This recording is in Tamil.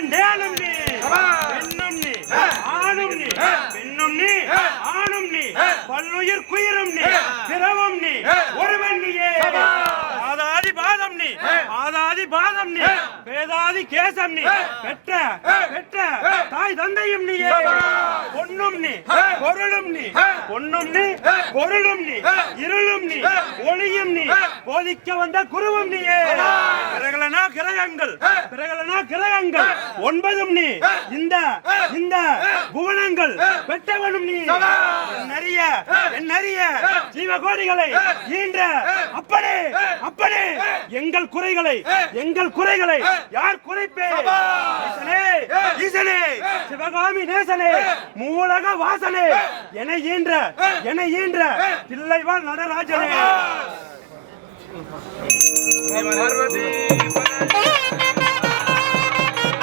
இரண்டேலும் நீ பெண்ணும் நீ ஆணும் நீ பெண்ணும் நீ ஆணும் நீ பல்லுயிர் குயிரும் நீ பிறவும் நீ ஒருவன் நீயே ஆதாதி பாதம் நீ ஆதாதி பாதம் நீ வேதாதி கேசம் நீ பெற்ற பெற்ற தாய் தந்தையும் நீயே பொன்னும் நீ பொருளும் நீ பொன்னும் நீ பொருளும் நீ இருளும் நீ ஒளியும் நீ போதிக்க வந்த குருவும் நீயே பிரகலனா கிரகங்கள் பிரகலனா கிரகங்கள் ஒன்பதும் நீ இந்த இந்த புவனங்கள் பெற்றவனும் நீ என் நிறைய ஜீவகோடிகளை ஈன்ற அப்பனே அப்பனே எங்கள் குறைகளை யார் குறைப்பே ஈசனே ஈசனே சிவகாமி நேசனே மூலக வாசனே என ஈன்ற தில்லைவாழ் நடராஜனே.